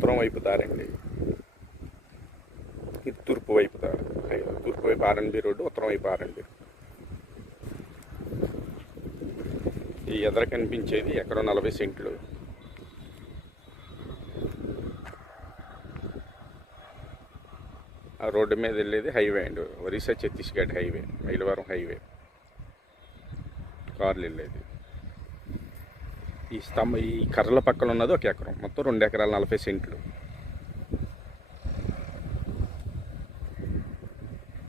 ఉత్తరం వైపు దారండి, ఇది తూర్పు వైపు దారి. తూర్పు వైపు ఆర్ఎన్బి రోడ్డు, ఉత్తరం వైపు ఆర్ఎన్బి. ఈ ఎదర కనిపించేది ఎకరం 40 సెంట్లు. ఆ రోడ్డు మీద వెళ్ళేది హైవే అండి, ఒరిస్సా ఛత్తీస్గఢ్ హైవే, మైలవరం హైవే, కార్లు వెళ్ళేది. ఈ కర్రల పక్కన ఉన్నది 1 ఎకరం, మొత్తం 2 ఎకరాల 40 సెంట్లు.